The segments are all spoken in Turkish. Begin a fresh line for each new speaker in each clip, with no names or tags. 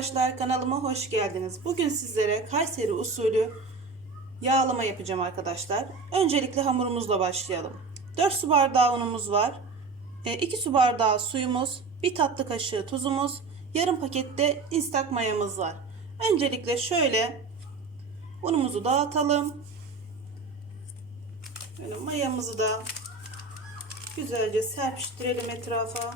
arkadaşlar kanalıma hoş geldiniz. Bugün sizlere Kayseri usulü yağlama yapacağım arkadaşlar. Öncelikle hamurumuzla başlayalım. 4 su bardağı unumuz var. 2 su bardağı suyumuz, 1 tatlı kaşığı tuzumuz, yarım pakette instak mayamız var. Öncelikle şöyle unumuzu dağıtalım. Böyle mayamızı da güzelce serpiştirelim etrafa.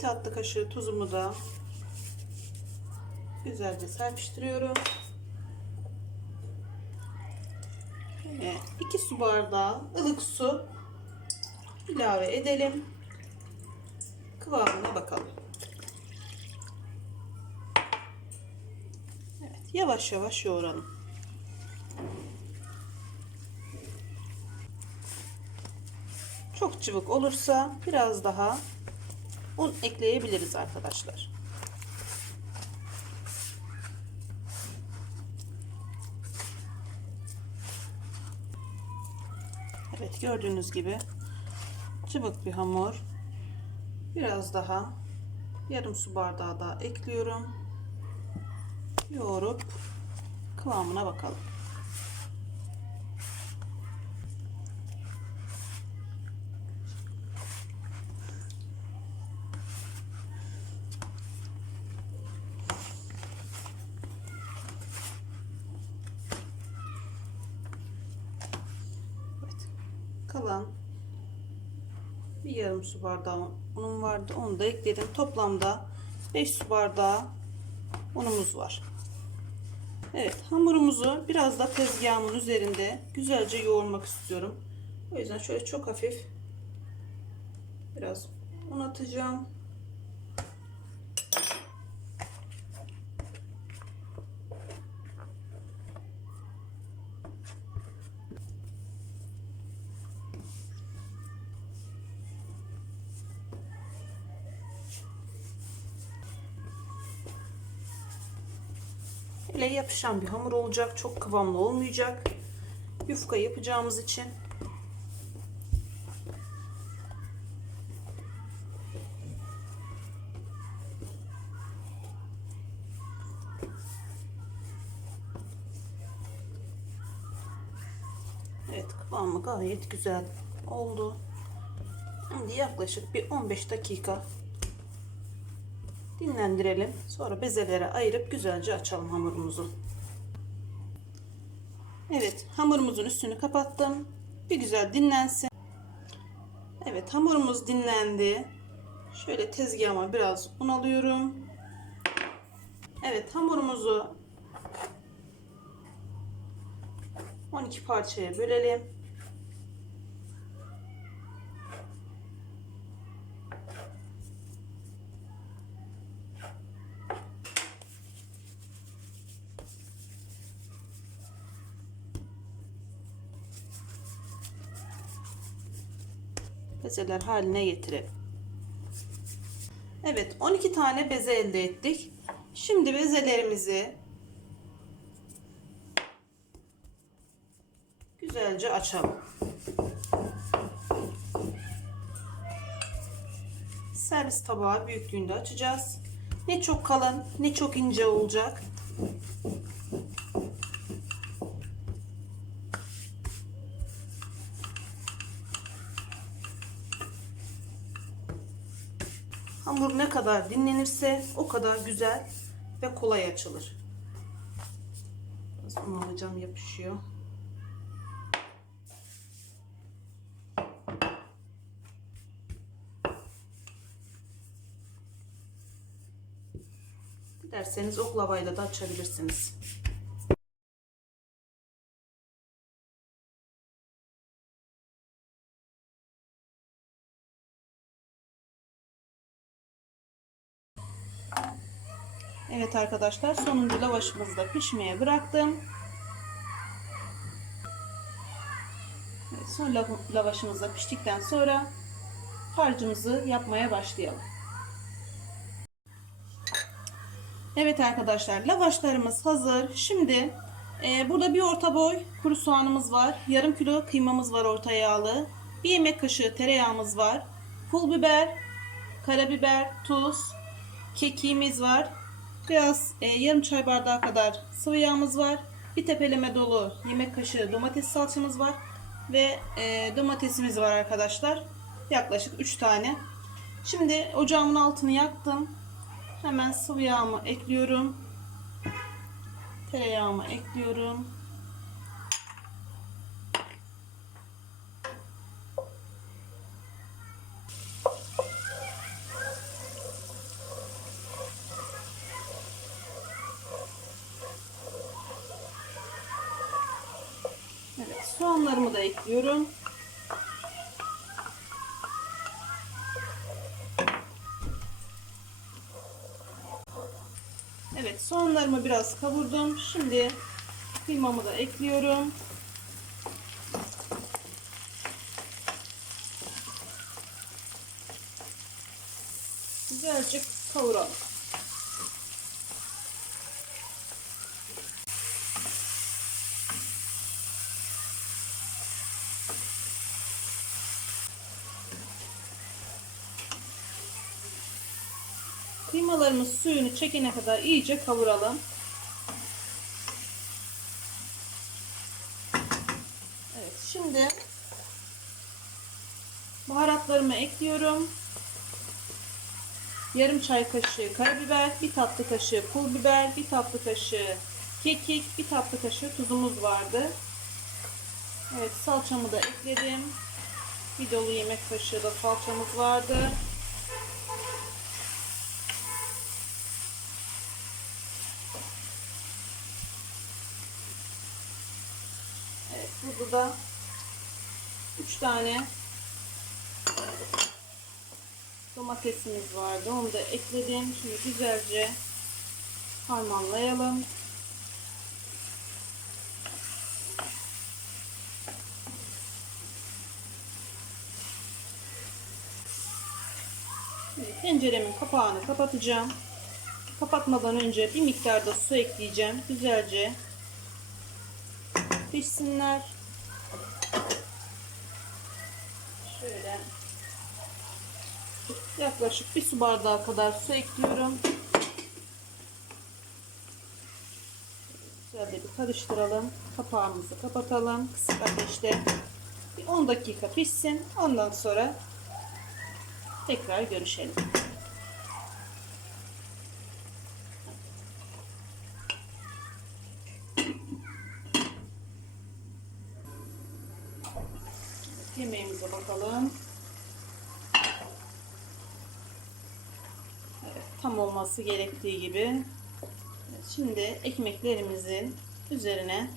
Tatlı kaşığı tuzumu da güzelce serpiştiriyorum. Ve 2 su bardağı ılık su ilave edelim. Kıvamına bakalım. Evet, yavaş yavaş yoğuralım. Çok cıvık olursa biraz daha un ekleyebiliriz arkadaşlar. Evet gördüğünüz gibi cıvık bir hamur. Biraz daha yarım su bardağı daha ekliyorum. Yoğurup kıvamına bakalım. Kalan bir yarım su bardağı unum vardı. Onu da ekledim. Toplamda 5 su bardağı unumuz var. Evet hamurumuzu biraz da tezgahımın üzerinde güzelce yoğurmak istiyorum. O yüzden şöyle çok hafif biraz un atacağım. Ele yapışan bir hamur olacak. Çok kıvamlı olmayacak. Yufka yapacağımız için. Evet kıvamı gayet güzel oldu. Şimdi yaklaşık bir 15 dakika dinlendirelim. Sonra bezelere ayırıp güzelce açalım hamurumuzu. Evet hamurumuzun üstünü kapattım. Bir güzel dinlensin. Evet hamurumuz dinlendi. Şöyle tezgahıma biraz un alıyorum. Evet hamurumuzu 12 parçaya bölelim. Bezeler haline getirelim. Evet 12 tane beze elde ettik. Şimdi bezelerimizi güzelce açalım. Servis tabağı büyüklüğünde açacağız. Ne çok kalın ne çok ince olacak. Hamur ne kadar dinlenirse o kadar güzel ve kolay açılır. Biraz un alacağım yapışıyor. Derseniz oklavayla da açabilirsiniz. Evet arkadaşlar sonuncu lavaşımızı da pişmeye bıraktım. Evet, son lavaşımız da piştikten sonra harcımızı yapmaya başlayalım. Evet arkadaşlar lavaşlarımız hazır. Şimdi Ee, burada bir orta boy kuru soğanımız var. Yarım kilo kıymamız var orta yağlı. Bir yemek kaşığı tereyağımız var. Pul biber, karabiber, tuz, kekiğimiz var. Biraz e, yarım çay bardağı kadar sıvı yağımız var. Bir tepeleme dolu yemek kaşığı domates salçamız var. Ve e, domatesimiz var arkadaşlar. Yaklaşık 3 tane. Şimdi ocağımın altını yaktım. Hemen sıvı yağımı ekliyorum. Tereyağımı ekliyorum. Evet, soğanlarımı da ekliyorum. Evet, soğanlarımı biraz kavurdum. Şimdi kıymamı da ekliyorum. Güzelce kavuralım. Kıymalarımız suyunu çekene kadar iyice kavuralım. Evet, şimdi baharatlarımı ekliyorum. Yarım çay kaşığı karabiber, bir tatlı kaşığı pul biber, bir tatlı kaşığı kekik, bir tatlı kaşığı tuzumuz vardı. Evet, salçamı da ekledim. Bir dolu yemek kaşığı da salçamız vardı. Evet, burada da 3 tane domatesimiz vardı. Onu da ekledim. Şimdi güzelce harmanlayalım. Şimdi tenceremin kapağını kapatacağım. Kapatmadan önce bir miktar da su ekleyeceğim. Güzelce pişsinler. Şöyle yaklaşık bir su bardağı kadar su ekliyorum. Güzelce bir karıştıralım. Kapağımızı kapatalım. Kısık ateşte bir 10 dakika pişsin. Ondan sonra tekrar görüşelim. Yemeğimize bakalım. Evet, tam olması gerektiği gibi. Evet, şimdi ekmeklerimizin üzerine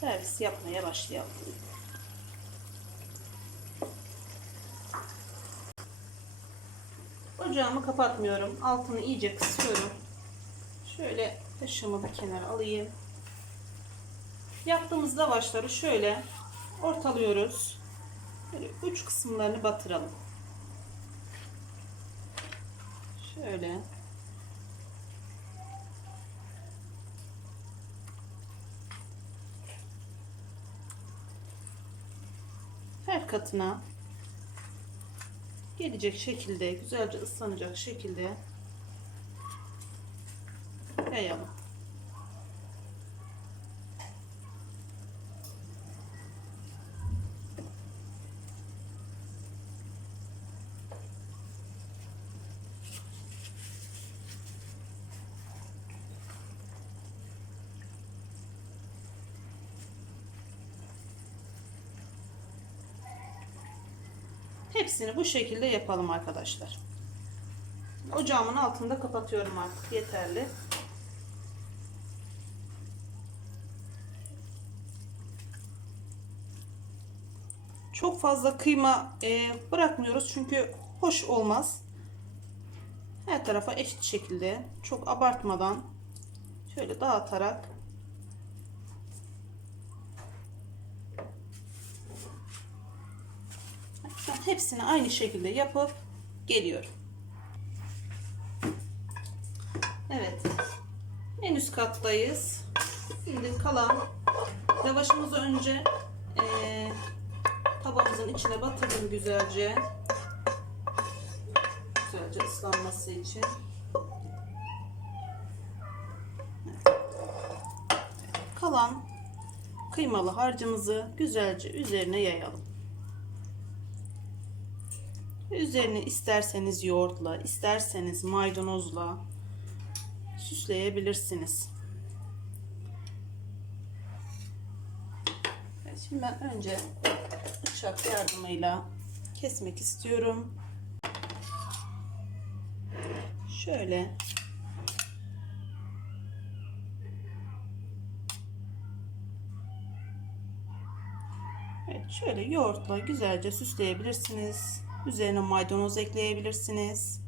servis yapmaya başlayalım. Ocağımı kapatmıyorum. Altını iyice kısıyorum. Şöyle kaşığımı bir kenara alayım. Yaptığımız lavaşları şöyle ortalıyoruz. Böyle uç kısımlarını batıralım. Şöyle. Her katına gelecek şekilde, güzelce ıslanacak şekilde yayalım. Hepsini bu şekilde yapalım arkadaşlar. Ocağımın altında kapatıyorum artık yeterli. Çok fazla kıyma e, bırakmıyoruz çünkü hoş olmaz. Her tarafa eşit şekilde çok abartmadan şöyle dağıtarak Ben hepsini aynı şekilde yapıp geliyorum. Evet. Menü üst kattayız. Şimdi kalan lavaşımızı önce eee tavamızın içine batırdım güzelce. Güzelce ıslanması için. Kalan kıymalı harcımızı güzelce üzerine yayalım. Üzerini isterseniz yoğurtla, isterseniz maydanozla süsleyebilirsiniz. Şimdi ben önce bıçak yardımıyla kesmek istiyorum. Şöyle Evet, şöyle yoğurtla güzelce süsleyebilirsiniz. Üzerine maydanoz ekleyebilirsiniz.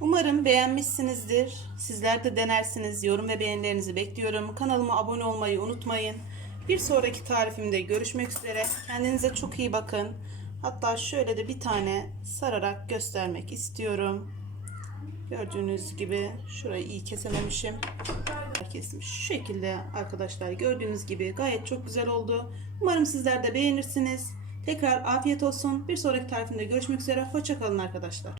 Umarım beğenmişsinizdir. Sizler de denersiniz. Yorum ve beğenilerinizi bekliyorum. Kanalıma abone olmayı unutmayın. Bir sonraki tarifimde görüşmek üzere. Kendinize çok iyi bakın. Hatta şöyle de bir tane sararak göstermek istiyorum. Gördüğünüz gibi şurayı iyi kesememişim. Kesmiş. Şu şekilde arkadaşlar gördüğünüz gibi gayet çok güzel oldu. Umarım sizler de beğenirsiniz. Tekrar afiyet olsun. Bir sonraki tarifimde görüşmek üzere. Hoşçakalın arkadaşlar.